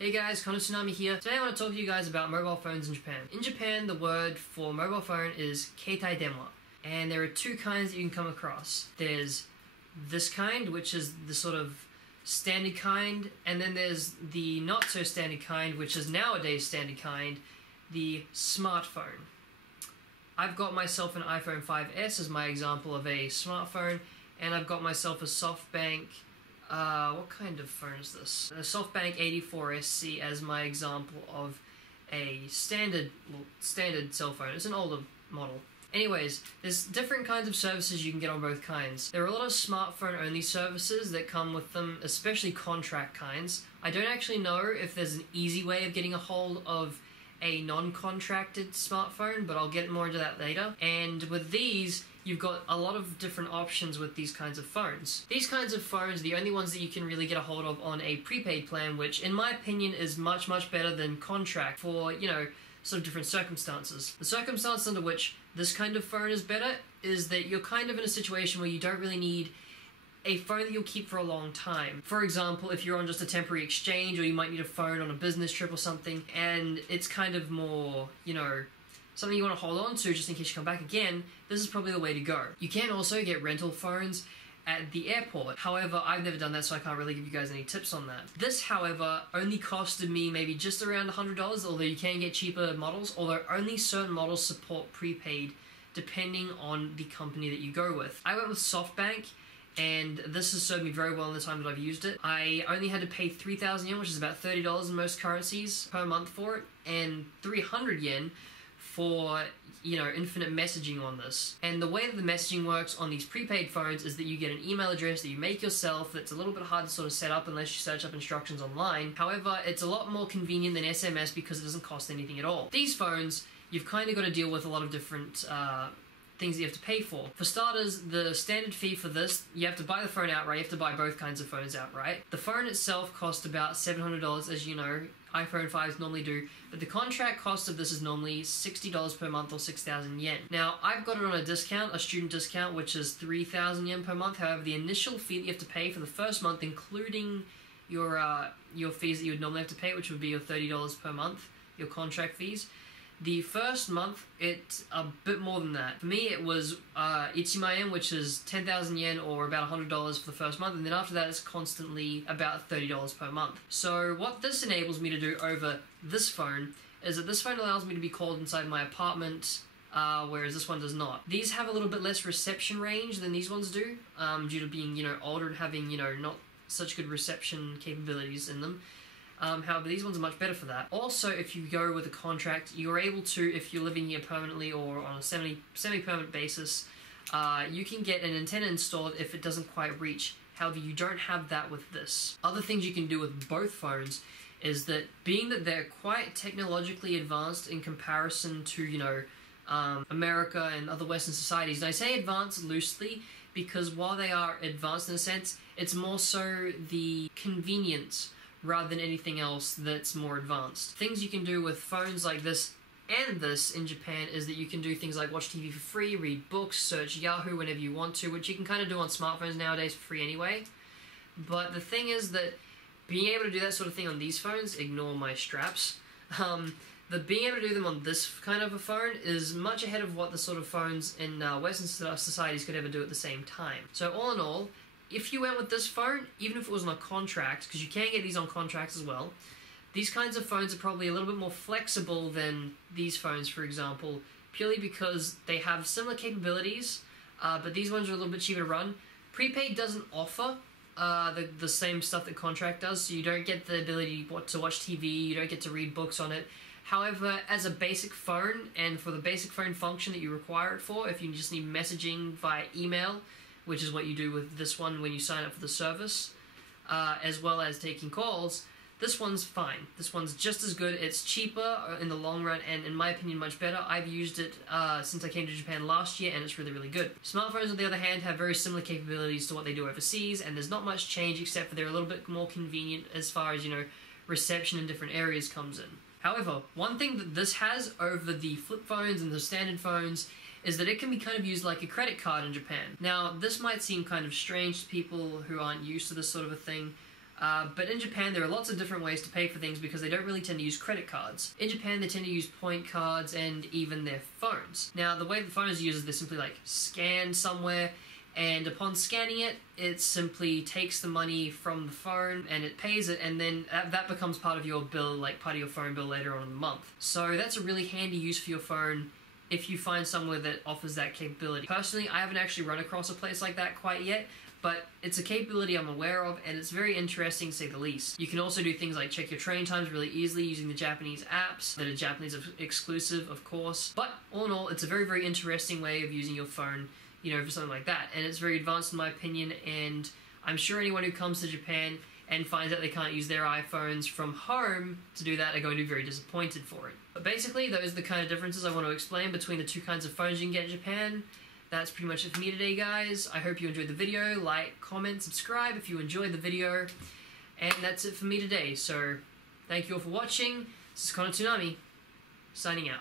Hey guys, ConnorTsunami here. Today I want to talk to you guys about mobile phones in Japan. In Japan, the word for mobile phone is keitai denwa. And there are two kinds that you can come across. There's this kind, which is the sort of standard kind, and then there's the not so standard kind, which is nowadays standard kind, the smartphone. I've got myself an iPhone 5S as my example of a smartphone, and I've got myself a SoftBank, what kind of phone is this? A SoftBank 84SC as my example of a standard cell phone. It's an older model. Anyways, there's different kinds of services you can get on both kinds. There are a lot of smartphone-only services that come with them, especially contract kinds. I don't actually know if there's an easy way of getting a hold of a non-contracted smartphone, but I'll get more into that later. And with these, you've got a lot of different options with these kinds of phones. These kinds of phones, the only ones that you can really get a hold of on a prepaid plan, which in my opinion is much better than contract for, you know, sort of different circumstances. The circumstance under which this kind of phone is better is that you're kind of in a situation where you don't really need a phone that you'll keep for a long time. For example, if you're on just a temporary exchange, or you might need a phone on a business trip or something, and it's kind of more, you know, something you want to hold on to just in case you come back again, this is probably the way to go. You can also get rental phones at the airport. However, I've never done that, so I can't really give you guys any tips on that. This, however, only costed me maybe just around $100, although you can get cheaper models, although only certain models support prepaid depending on the company that you go with. I went with SoftBank, and this has served me very well in the time that I've used it. I only had to pay 3,000 yen, which is about $30 in most currencies per month for it, and 300 yen for, you know, infinite messaging on this. And the way that the messaging works on these prepaid phones is that you get an email address that you make yourself that's a little bit hard to sort of set up unless you search up instructions online. However, it's a lot more convenient than SMS because it doesn't cost anything at all. These phones, you've kind of got to deal with a lot of different things that you have to pay for. For starters, the standard fee for this, you have to buy the phone outright. You have to buy both kinds of phones outright. The phone itself costs about $700, as you know, iPhone 5s normally do, but the contract cost of this is normally $60 per month or 6,000 yen. Now, I've got it on a discount, a student discount, which is 3,000 yen per month. However, the initial fee that you have to pay for the first month, including your fees that you would normally have to pay, which would be your $30 per month, your contract fees, the first month, it's a bit more than that. For me, it was Ichimaen, which is 10,000 yen or about $100 for the first month, and then after that, it's constantly about $30 per month. So what this enables me to do over this phone is that this phone allows me to be called inside my apartment, whereas this one does not. These have a little bit less reception range than these ones do, due to being, you know, older and having, you know, not such good reception capabilities in them. However, these ones are much better for that. Also, if you go with a contract, you're able to, if you're living here permanently or on a semi-permanent basis, you can get an antenna installed if it doesn't quite reach. However, you don't have that with this. Other things you can do with both phones is that, being that they're quite technologically advanced in comparison to, you know, America and other Western societies, and I say advanced loosely because while they are advanced in a sense, it's more so the convenience rather than anything else that's more advanced. Things you can do with phones like this and this in Japan is that you can do things like watch TV for free, read books, search Yahoo whenever you want to, which you can kind of do on smartphones nowadays for free anyway. But the thing is that being able to do that sort of thing on these phones, ignore my straps, being able to do them on this kind of a phone is much ahead of what the sort of phones in Western societies could ever do at the same time. So all in all, if you went with this phone, even if it was on a contract, because you can get these on contracts as well, these kinds of phones are probably a little bit more flexible than these phones, for example, purely because they have similar capabilities, but these ones are a little bit cheaper to run. Prepaid doesn't offer the same stuff that contract does, so you don't get the ability to watch TV, you don't get to read books on it. However, as a basic phone, and for the basic phone function that you require it for, if you just need messaging via email, which is what you do with this one when you sign up for the service, as well as taking calls, this one's fine. This one's just as good. It's cheaper in the long run, and in my opinion, much better. I've used it since I came to Japan last year, and it's really good. Smartphones, on the other hand, have very similar capabilities to what they do overseas, and there's not much change except for they're a little bit more convenient as far as, you know, reception in different areas comes in. However, one thing that this has over the flip phones and the standard phones is that it can be kind of used like a credit card in Japan. Now, this might seem kind of strange to people who aren't used to this sort of a thing, But in Japan, there are lots of different ways to pay for things because they don't really tend to use credit cards. In Japan, they tend to use point cards and even their phones. Now, the way the phone is used is they simply like scan somewhere, and upon scanning it, it simply takes the money from the phone and it pays it, and then that becomes part of your bill, like part of your phone bill later on in the month. So that's a really handy use for your phone if you find somewhere that offers that capability. Personally, I haven't actually run across a place like that quite yet, but it's a capability I'm aware of, and it's very interesting to say the least. You can also do things like check your train times really easily using the Japanese apps that are Japanese exclusive, of course. But all in all, it's a very, very interesting way of using your phone, you know, for something like that. And it's very advanced in my opinion, and I'm sure anyone who comes to Japan and finds out they can't use their iPhones from home to do that are going to be very disappointed for it. But basically, those are the kind of differences I want to explain between the two kinds of phones you can get in Japan. That's pretty much it for me today, guys. I hope you enjoyed the video. Like, comment, subscribe if you enjoyed the video. And that's it for me today. So, thank you all for watching. This is ConnorTsunami, signing out.